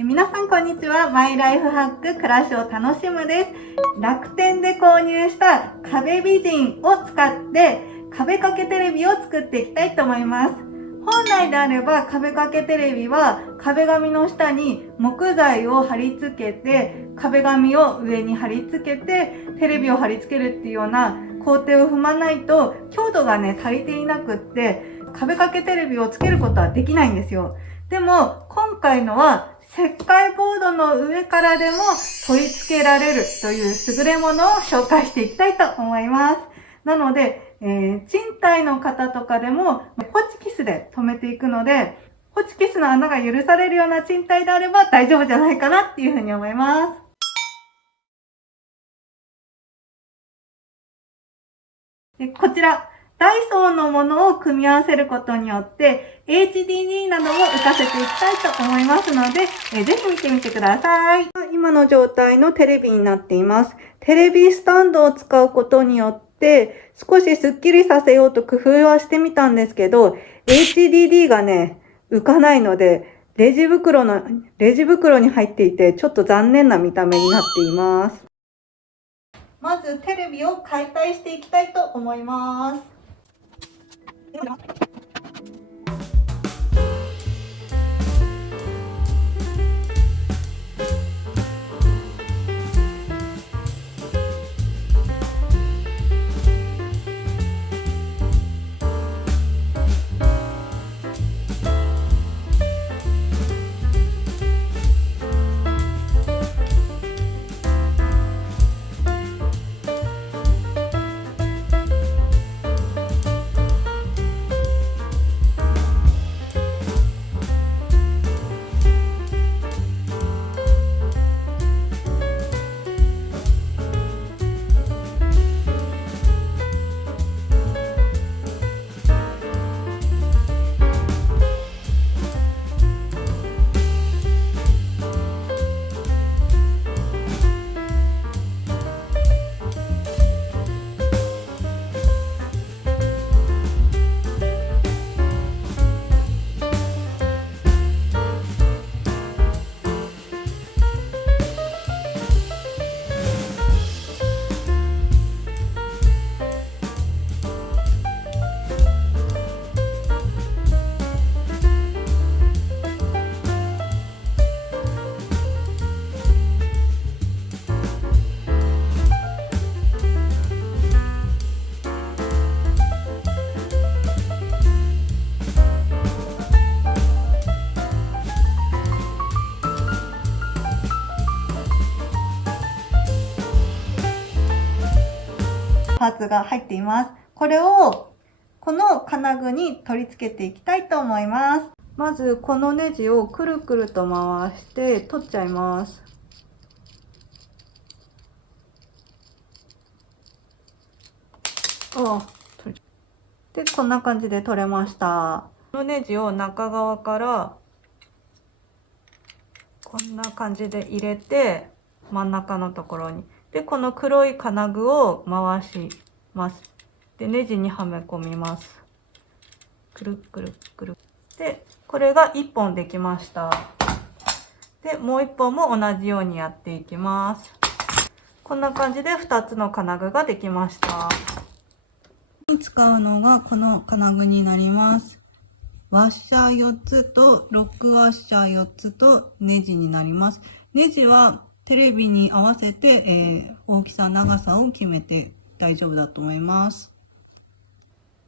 皆さんこんにちは。マイライフハック暮らしを楽しむです。楽天で購入した壁美人を使って壁掛けテレビを作っていきたいと思います。本来であれば壁掛けテレビは壁紙の下に木材を貼り付けて壁紙を上に貼り付けてテレビを貼り付けるっていうような工程を踏まないと強度がね足りていなくって壁掛けテレビをつけることはできないんですよ。でも今回のは石灰ボードの上からでも取り付けられるという優れものを紹介していきたいと思います。なので、賃貸の方とかでもホチキスで留めていくので、ホチキスの穴が許されるような賃貸であれば大丈夫じゃないかなっていうふうに思います。でこちら、ダイソーのものを組み合わせることによって HDD などを浮かせていきたいと思いますので、ぜひ見てみてください。今の状態のテレビになっています。テレビスタンドを使うことによって少しスッキリさせようと工夫はしてみたんですけど、HDD がね、浮かないので、レジ袋に入っていてちょっと残念な見た目になっています。まずテレビを解体していきたいと思います。パーツが入っています。これをこの金具に取り付けていきたいと思います。まずこのネジをくるくると回して取っちゃいます。で、こんな感じで取れました。このネジを中側からこんな感じで入れて真ん中のところに。で、この黒い金具を回します。で、ネジにはめ込みます。くるくるくる。で、これが1本できました。で、もう1本も同じようにやっていきます。こんな感じで2つの金具ができました。使うのがこの金具になります。ワッシャー4つとロックワッシャー4つとネジになります。ネジはテレビに合わせて、大きさ、長さを決めて大丈夫だと思います。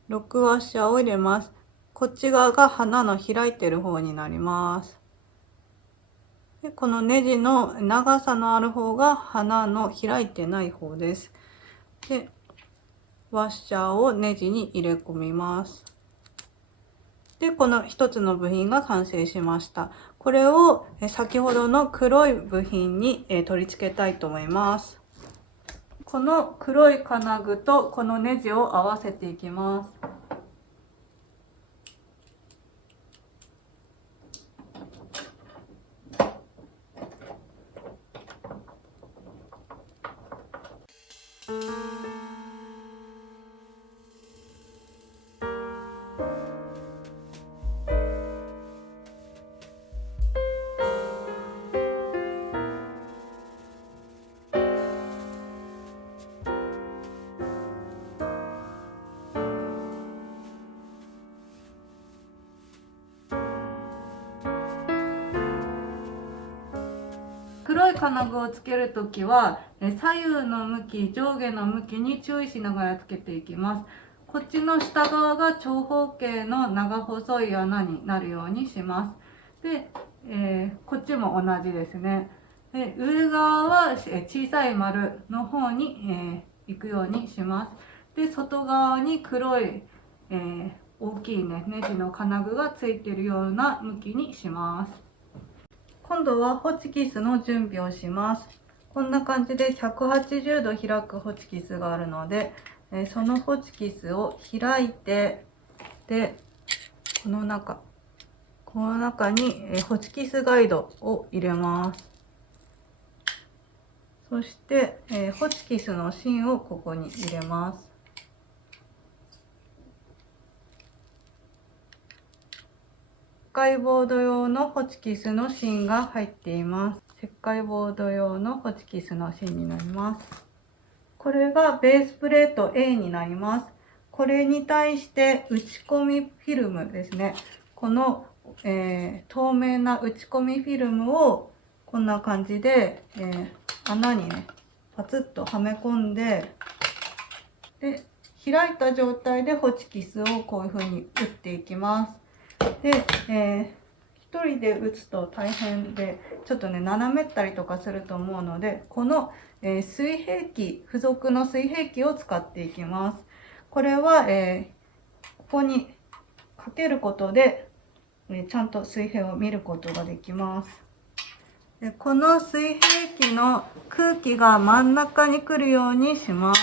ロックワッシャーを入れます。こっち側が花の開いてる方になります。でこのネジの長さのある方が花の開いてない方です。でワッシャーをネジに入れ込みます。で、この一つの部品が完成しました。これを先ほどの黒い部品に取り付けたいと思います。この黒い金具とこのネジを合わせていきます。黒い金具をつけるときは左右の向き、上下の向きに注意しながらつけていきます。こっちの下側が長方形の長細い穴になるようにします。で、こっちも同じですね。で、上側は小さい丸の方に、行くようにします。で、外側に黒い、大きいね、ネジの金具がついているような向きにします。今度はホチキスの準備をします。こんな感じで180度開くホチキスがあるので、そのホチキスを開いて、で、この中にホチキスガイドを入れます。そして、ホチキスの芯をここに入れます。石灰ボード用のホチキスの芯が入っています。石灰ボード用のホチキスの芯になります。これがベースプレート A になります。これに対して打ち込みフィルムですね。この、透明な打ち込みフィルムをこんな感じで、穴にね、パツッとはめ込んで、で、開いた状態でホチキスをこういう風に打っていきます。で、一人で打つと大変で、ちょっとね、斜めったりとかすると思うので、この水平器、付属の水平器を使っていきます。これは、ここにかけることで、ちゃんと水平を見ることができます。で、この水平器の空気が真ん中に来るようにします。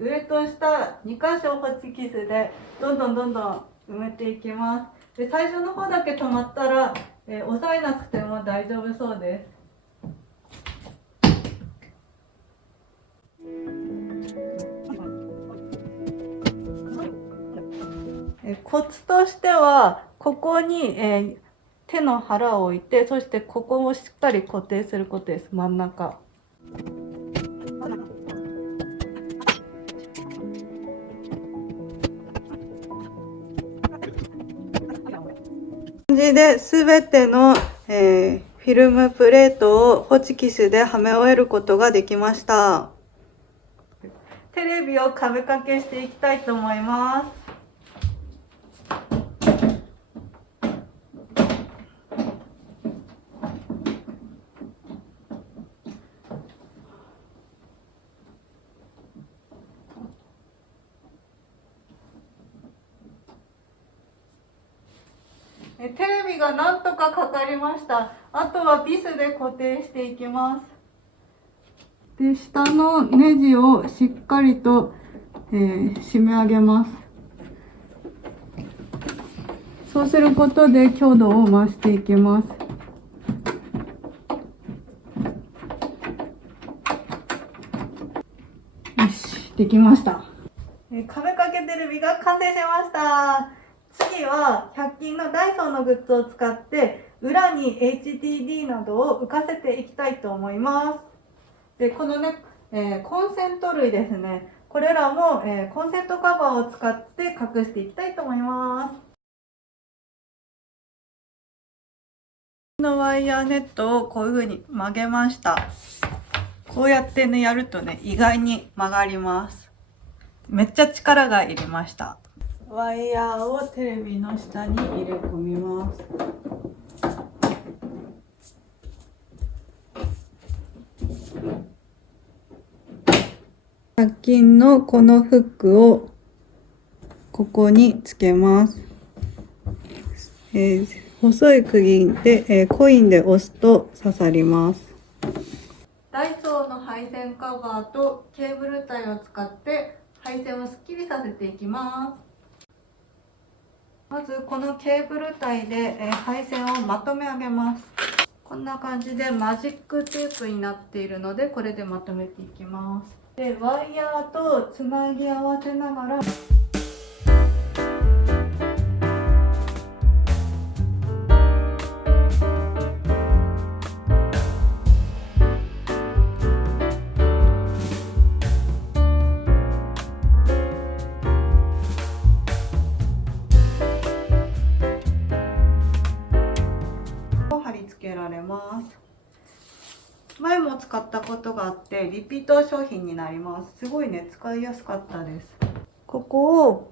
上と下2箇所ホチキスでどんどん埋めていきます。で、最初の方だけ止まったら、押さえなくても大丈夫そうです。コツとしては、ここに、手の腹を置いて、そしてここをしっかり固定することです。真ん中。感じで全ての、フィルムプレートをホチキスではめ終えることができました。テレビを壁掛けしていきたいと思います。テレビがなんとかかかりました。あとはビスで固定していきます。で、下のネジをしっかりと、締め上げます。そうすることで強度を増していきます。よし、できました。壁掛けテレビが完成しました。次は100均のダイソーのグッズを使って裏に HDD などを浮かせていきたいと思います。で、このね、コンセント類ですね。これらも、コンセントカバーを使って隠していきたいと思います。このワイヤーネットをこういう風に曲げました。こうやってね、やるとね、意外に曲がります。めっちゃ力がいりました。ワイヤーをテレビの下に入れ込みます。100均のこのフックをここにつけます。細い釘で、コインで押すと刺さります。ダイソーの配線カバーとケーブルタイを使って配線をすっきりさせていきます。まずこのケーブルタイで、配線をまとめ上げます。こんな感じでマジックテープになっているので、これでまとめていきます。で、ワイヤーとつなぎ合わせながら貼り付けられます。前も使ったことがあってリピート商品になります。すごいね、使いやすかったです。ここ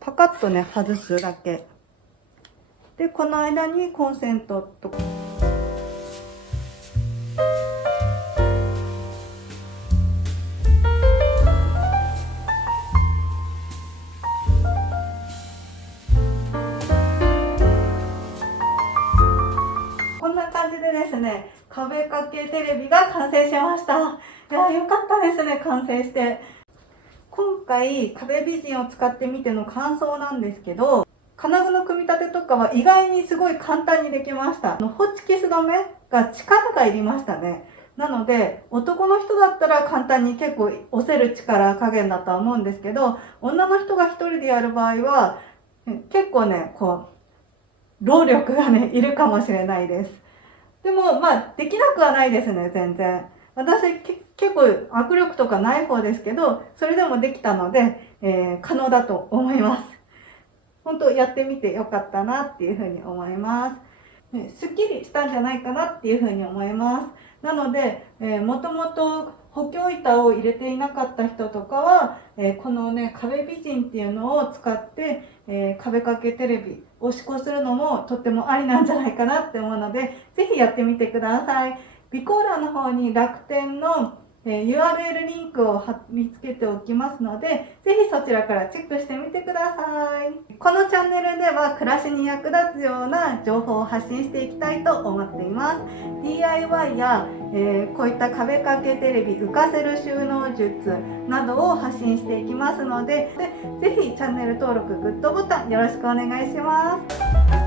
パカッとね外すだけで、この間にコンセントとこんな感じでですね、壁掛けテレビが完成しました。いや、よかったですね、完成して。今回壁美人を使ってみての感想なんですけど、金具の組み立てとかは意外にすごい簡単にできました。ホチキス止めが力がいりましたね。なので男の人だったら簡単に結構押せる力加減だとは思うんですけど、女の人が一人でやる場合は結構ねこう労力がねいるかもしれないです。でもまあできなくはないですね、全然。私結構握力とかない方ですけど、それでもできたので、可能だと思います。本当やってみてよかったなっていうふうに思います。すっきりしたんじゃないかなっていうふうに思います。なので、もともと補強板を入れていなかった人とかは、このね壁美人っていうのを使って、壁掛けテレビ押し子するのもとってもありなんじゃないかなって思うので、ぜひやってみてください。備考欄の方に楽天のURL リンクを貼り付けておきますので、ぜひそちらからチェックしてみてください。このチャンネルでは暮らしに役立つような情報を発信していきたいと思っています。DIY や、こういった壁掛けテレビ浮かせる収納術などを発信していきますので、ぜひチャンネル登録、グッドボタンよろしくお願いします。